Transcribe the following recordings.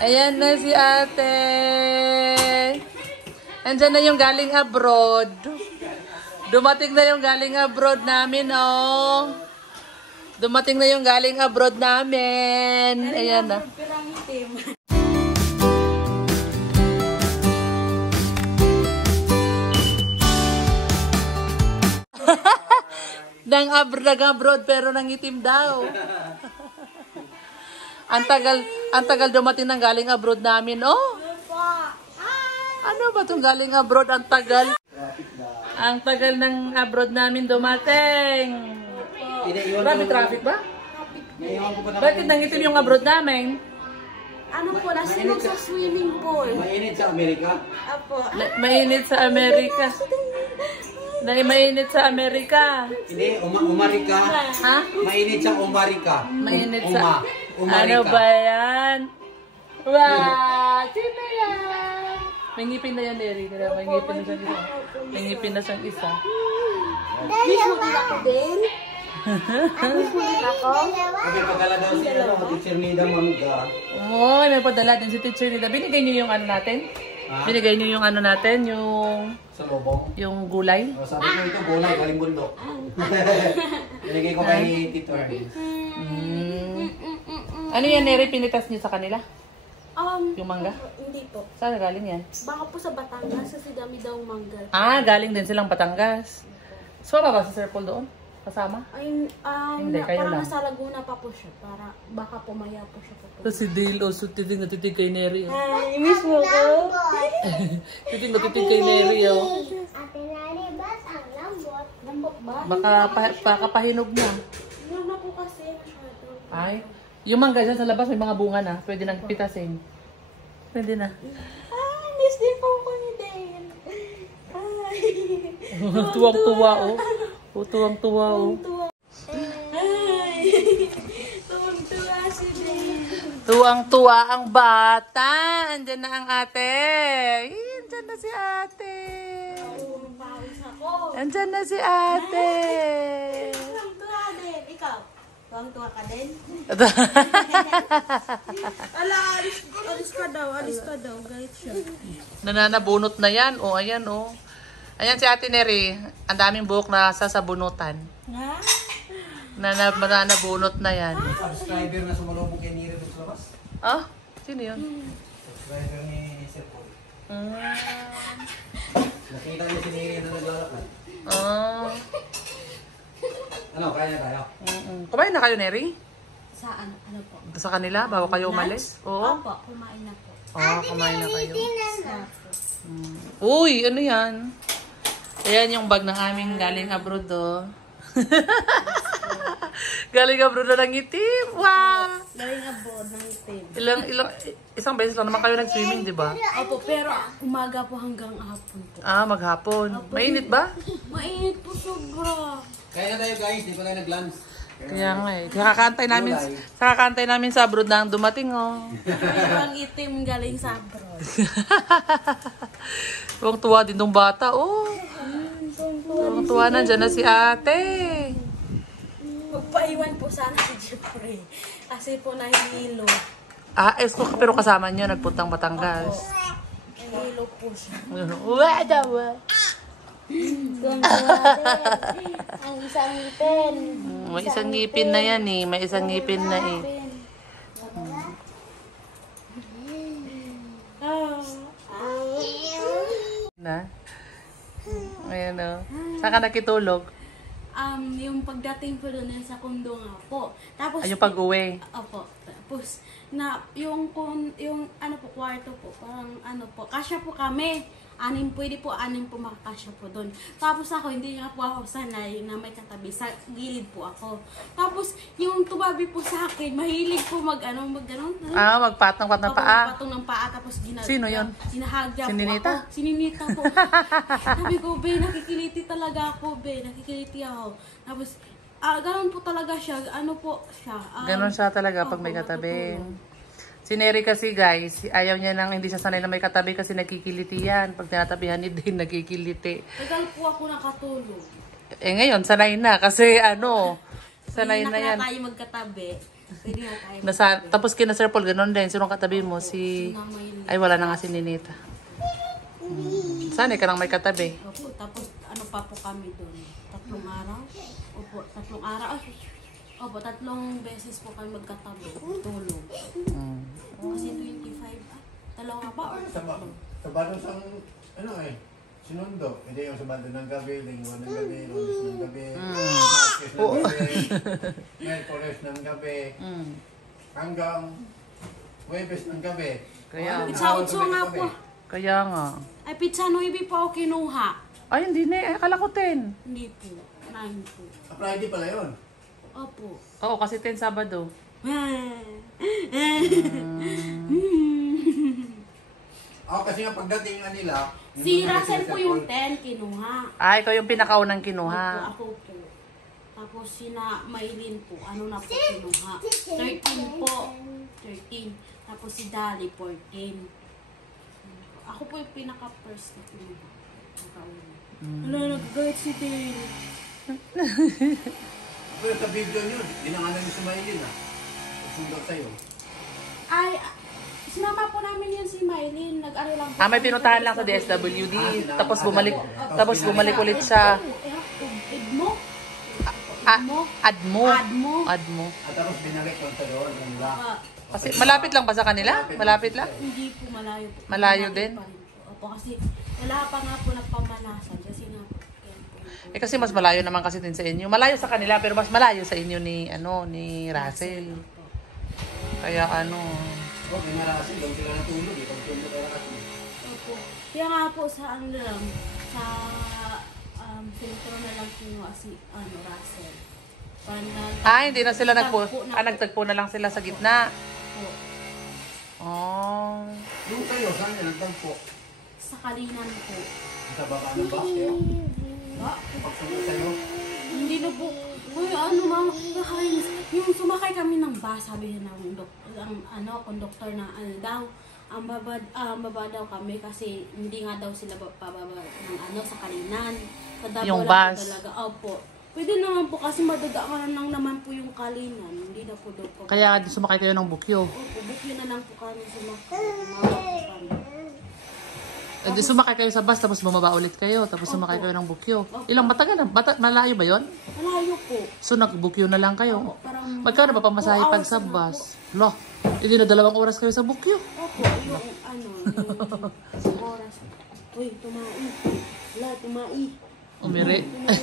Ayan na si ate. Andyan na yung galing abroad. Dumating na yung galing abroad namin, oh. Dumating na yung galing abroad namin. Ayan na. Nag-abroad pero nangitim daw. Ang tagal dumating ng galing abroad namin, oh. Ano ba itong galing abroad? Ang tagal. Ang tagal ng abroad namin dumating. Grabe traffic ba? Bakit nangitim yung abroad namin? Ano po, nasinong sa swimming pool. Mainit sa Amerika? Apo. Mainit sa Amerika. Mainit sa Amerika. Hindi, umarika. Ha? Mainit sa Umarika. Mainit sa... Umarika. Ano ba yan? Wow! Sino yan? May ngipin na yan, Eri. May ngipin na siyang isa. May ngipin na siyang isa. Miss mo din ako din? Miss mo din ako? May padala daw si teacher Nida Mamuga. Oo, may padala din si teacher Nida. Binigay niyo yung ano natin? Binigay niyo yung ano natin? Yung... Sa lobong? Yung gulay? Sabi ko ito, gulay, galing bundok. Binigay ko kay Tito Ernest. Ano yan, Eri? Pinitas niyo sa kanila? Yung mangga? Hindi po. Saan galing yan? Baka po sa Batangas, kasi dami daw mangga. Ah, galing din silang Batangas. So, ba si Sir Paul doon? Kasama? Ay, Hindi, kayo parang lang. nasa Laguna pa po siya. Para baka pumaya po siya. So, si Dale o titig na titig kay Neri. Ay, miss mo ko? Titig na titig kay Neri. Ate Nari, ba't ang lambot? Lambot ba? Baka pahinog na. Yun na po kasi masyado. Ay, yung mangga dyan sa labas may mga bunga na. Pwede nang pitasin. Pwede na. Ay, miss din po ko ni Dale. Ay. Tuwang-tuwa, oh. Tuwang-tuwa, oh. Ay. Tuwang-tuwa si Dale. Tuwang-tuwa ang bata. Andyan na ang ate. Andyan na si ate. Pawis ako. Andyan na si ate. Tuwang-tuwa din. Ikaw? Tuwang-tuwa ka din? Ala, alis ka daw. Alis ka daw. Galit siya. Nananabunot na yan. O, ayan, o. Ayan si ate Neri. Ang daming buhok na sasabunutan. Ha? Nananabunot na yan. Subscriber na sumalubog kay Nira sa labas. Ah? Sino yun? Subscriber ni Sir Paul. Ah. Nakita niya si Nira na naglalakad. Ah. Ano, kaya tayo? Kumain na kayo, Neri? Saan? Ano po? Sa kanila? Bago kayo umalis? Oo. Opo, kumain na po. Kumain na kayo. Uy, ano yan? Ayan yung bag ng aming galing abroad, oh. Galing abroad na ng itim. Wow! Galing abroad ng itim. Isang beses lang naman kayo nag-swimming, di ba? Opo, pero umaga po hanggang hapon po. Ah, maghapon. Mainit ba? Mainit po sobra. Kaya na tayo guys, di pa tayo nag-lunch. Kaya nga eh. Kakantay namin sa abroad na ang dumating, oh. Pero ang itim galing sa abroad. Huwag tuwa din tong bata, oh. Huwag tuwa na, dyan na si ate. Magpaiwan po sana si Jeffrey. Kasi po nahihilo. Ah, pero kasama niyo, nagpuntang Batangas. Nahihilo po siya. Wada, wada. Ang isang ngipin. May isang ngipin na yan eh. May isang ngipin na eh. Na? Ayan o. Saan ka nakitulog? Yung pagdating po doon sa kondo nga po. Tapos, Ay, yung pag-uwi. Opo. Tapos, yung ano po, kwarto po, parang ano po, kasya po kami. Pwede po, 6 po makakasya po doon. Tapos ako, hindi nga po ako sanay na may katabi. Sa gilid po ako. Tapos, yung tumabi po sa akin, mahilig po magganon. Ah, magpatong ng paa. Magpatong ng paa, tapos Sino yun? Ginahagya Si po Ninita? ako. Si Ninita po. Sabi ko, be, nakikiliti talaga ako, be. Nakikiliti ako. Tapos, ganon po talaga siya. Ano po siya? Ganon siya talaga pag may katabi. Si Neri kasi guys, ayaw niya nang hindi siya sanay na may katabi kasi nagkikiliti yan. Pag tinatabihan ni Dane, nagkikiliti. Tagal po ako nakatulog. Eh ngayon, sanay na kasi sanay na yan. Hindi na tayo magkatabi. Pwede na tayo. Tapos kina Sir Paul, ganun din. Sinong katabi mo? Si... Ay, wala na nga si Ninita. Sana ka nang may katabi. Opo, tapos ano pa po kami doon? 3 araw? Opo, 3 araw. Opo, 3 beses po kami magkatabi. Tulog. Kasi 25, dalawa ba? Or Sabado sang, ano eh, sinundo. Hindi yung Sabado ng gabi, Linggo ng gabi, Lunes ng gabi, Martes ng gabi, Merkules ng gabi, hanggang Huwebes ng gabi. Kaya, pizza 8 nga po. kaya nga. Ay, pizza 9 po ako kinuha. Ay, hindi na. Ay, akala ko 10. Hindi po. 9 po. Sa Friday pala yun. Opo. Oo, kasi 10 Sabado. Ako kasi nga pagdating nga nila, Si Russell po yung 10 kinuha. Ay, ikaw yung pinakaunang kinuha. Ako po. Tapos sina Maylin po, ano na po kinuha? 13 po. 13. Tapos si Dali, 14. Ako po yung pinaka-first na kinuha. Wala, nag-guide si Dale. pero sa video nyo, dinanganan ni Sumaylin ah. Sundan sa'yo. Ay, sinama po namin yun si Maylin. Nag-ano lang po. May pinuntahan lang sa DSWD. Tapos bumalik ulit sa Edmo? Admo. At tapos binalik ko sa doon, ang nila. Kasi malapit lang ba sa kanila? Malapit lang? Hindi po, malayo po. Malayo din? Pa rin po. Opo, kasi wala pa nga po nagpamalasan. Kasi nga po. Kasi mas malayo naman kasi din sa inyo. Malayo sa kanila pero mas malayo sa inyo ni Russell. Kaya Okay, marasin, doon sila natulog eh. Pag tulog kaya kasi. Opo. Kaya nga po sa ano lang, sa sentro na lang kinuha si Russell. hindi na sila nagtagpo na lang sila sa gitna. Oh. Doon kayo, saan nyo nagtagpo? Sa Kalinan po. Sa baba ng bus kayo? Ba? Pagsunod sa'yo? Hindi na po. Uy, ano mga kakainis. Yung sumakay kami ng bus, sabi na ng konduktor na daw, ang baba daw kami kasi hindi nga daw sila pababa ng sa Kalinan. Yung bus? Talaga. Opo. Pwede naman po kasi madadaanan lang naman po yung Kalinan. Hindi na po daw po. Kaya sumakay kayo ng bukyo. Opo, bukyo na lang po kami sumakay. Di sumakay kayo sa bus tapos bumaba ulit kayo tapos sumakay kayo ng bukyo. Ilang matagal na? Malayo ba yon? Malayo po. So nagbukyo na lang kayo. Opo, parang Magkano ba pamasahe pag sa bus? Lo, hindi na 2 oras kayo sa bukyo. Opo, yung oras. Uy, tumai. Wala, tumai. Umiri. Tumai.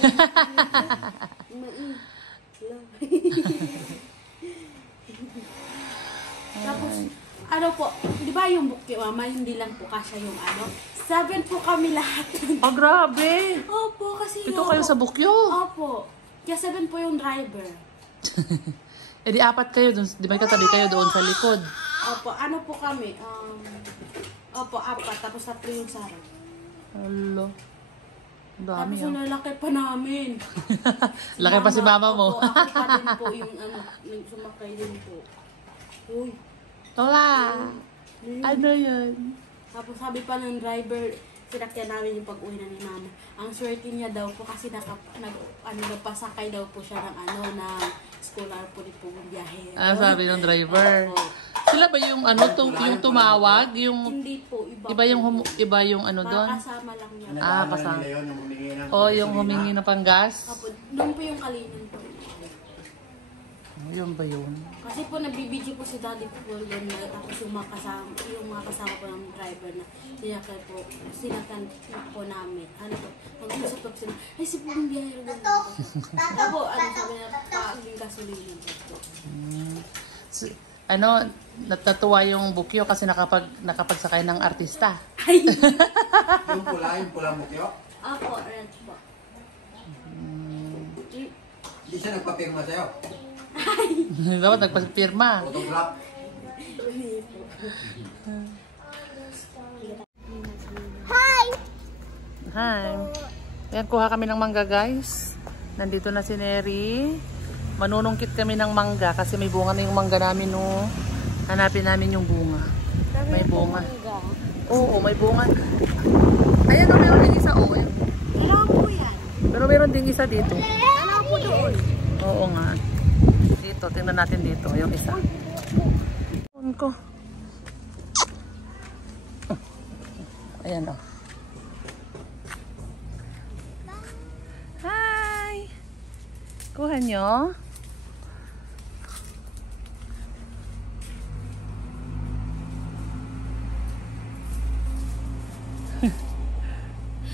Wala. Tapos, ano po, di ba yung bukyo, mama, hindi lang po kasya yung 7 po kami lahat. Oh, grabe. Opo, kasi Ito kayo sa bukyo. Opo. Kaya 7 po yung driver. Di 4 kayo dun. Di ba katabi kayo doon sa likod? Opo, ano po kami? Opo, 4. Tapos 3 yung Sarah. Hello. Dami Tapos yung lalaki pa namin. Laki pa si mama mo. Opo, ako pa din po yung sumakay din po. Uy. Wala. Ano yun? Tapos sabi pa ng driver, sinakyan namin yung pag-uwi na ni mama. Ang swerte niya daw po kasi nagpasakay daw po siya ng scholar po din po yung biyahe. Sabi ng driver. Sila ba yung yung tumawag? Yung Hindi po, iba yung doon? kasama lang niya. Pasama. Nila yun, yung humingi ng Yung humingi ng panggas? Opo, doon po yung Kalinan po. Yun ba yun? Kasi po nabibidyo po si Daddy po doon tapos yung mga kasama po ng driver na sinakyan po namin. Mag-usap po sila, ay si Pong biyahero doon. Tapos sabi na yung gasolina po. Natatuwa yung bukyo kasi nakapagsakay ng artista. yung pula mukyo. Ako, red po. Hindi siya nagpapirma sa'yo. Dapat nagpapirma. Autograph. Hi! Ayan, kuha kami ng mangga, guys. Nandito na si Neri. Manunungkit kami ng mangga kasi may bunga na yung mangga namin, no. Hanapin namin yung bunga. May bunga. Oo, may bunga. Ayan, meron din isa. Alam po yan. Pero meron din isa dito. Alam po doon. Oo nga. Dito, tingnan natin dito. Yung isa. Phone ko. Ayan o. Hi! Kuha nyo?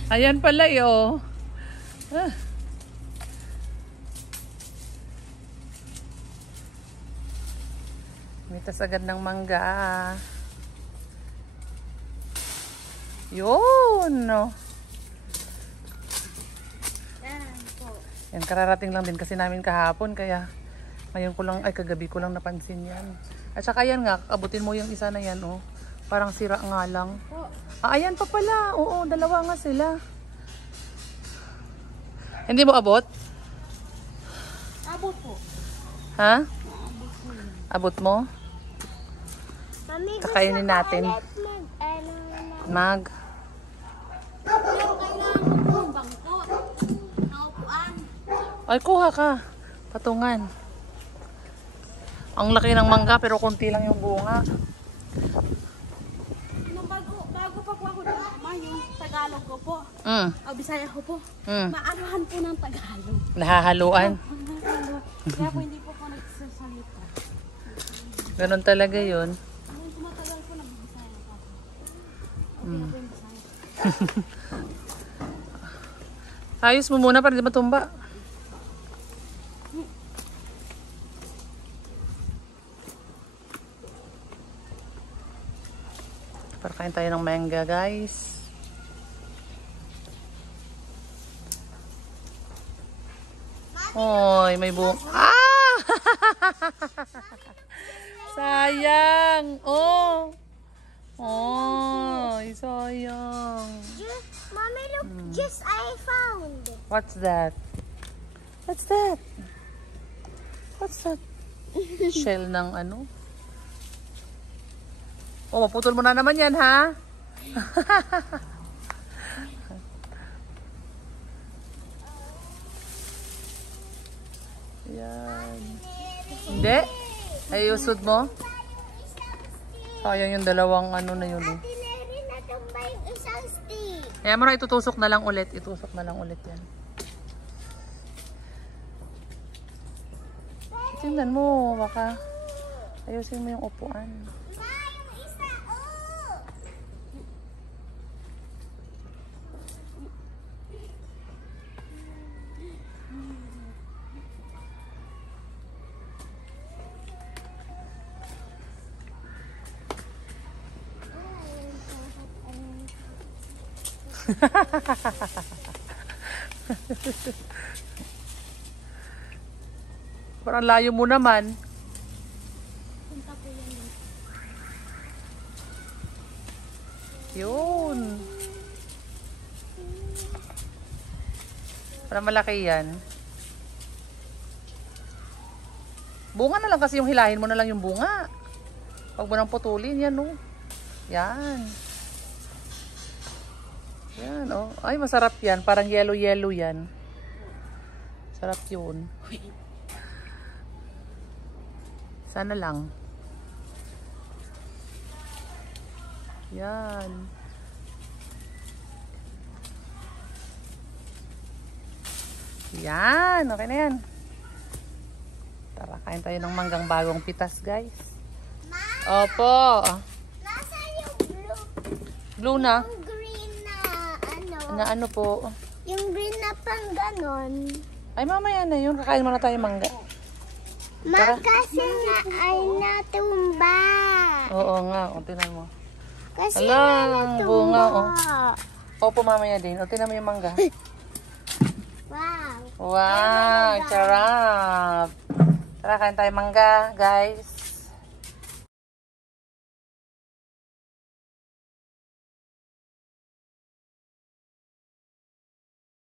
Ayan pala yo. Mitas agad ng mangga. Yun. Yan, kararating lang din kasi namin kahapon. Kaya ngayon ko lang, ay kagabi ko lang napansin yan. At saka yan nga, abutin mo yung isa na yan. Oh. Parang sira nga lang. Ah, ayan pa pala. Oo, dalawa nga sila. Hindi mo abot? Abot po. Ha? Abot mo? Mami, Kakainin natin. Mag. Pero kailangan ko po ng bangko. Naupuan. Ay, kuha ka. Patungan. Ang laki ng mangga pero konti lang yung bunga. Nung bago pa po ako yung Tagalog ko po. O Bisaya ko po. Maanuhan po ng Tagalog. Nahahaluan. Kaya po hindi po ako nagsasalita. Ganon talaga yun. Nung tumatagal po nag-Bisaya pa. Okay na po yung Bisaya. Ayos mo muna para di matumba. Para kain tayo ng mangga, guys. Oy, may buong... Ah! Sayang! Oh! Oy, sayang. Mommy, look, just I found. What's that? What's that? What's that? Shell ng ano? Oh, maputol mo na naman yan, ha? Yan. Hindi? Ay, usod mo? Sayang yung dalawang ano na yun, eh. Tineri na tumba yung isang stick. Kaya mo na itutusok na lang ulit. Itusok na lang ulit yan. Tingnan mo, baka ayusin mo yung upuan. Ma, yung isa, oh! Parang layo mo naman. Punta po yan. Yun. Parang malaki yan. Bunga na lang kasi yung hilahin mo na lang yung bunga. Huwag mo nang putulin yan, oh. Yan. Yan, oh. Ay, masarap yan. Parang yellow-yellow yan. Sarap yun. Sana lang. Yan. Yan. Okay na yan. Tara, kain tayo ng manggang bagong pitas, guys. Opo. Nasaan yung blue? Blue na. Yung green na, ano? Na ano po? Yung green na pang ganon. Ay, mamaya na yun. Kakain muna tayo mangga. Tara. Kasi nga ay natumba. Oo nga. O, tinan mo. Kasi Ala, nga ang natumba. bunga, oh. Opo, mamaya din. O, tinan mo yung mangga. Wow. Wow, charap. Tara, kain tayo mangga, guys.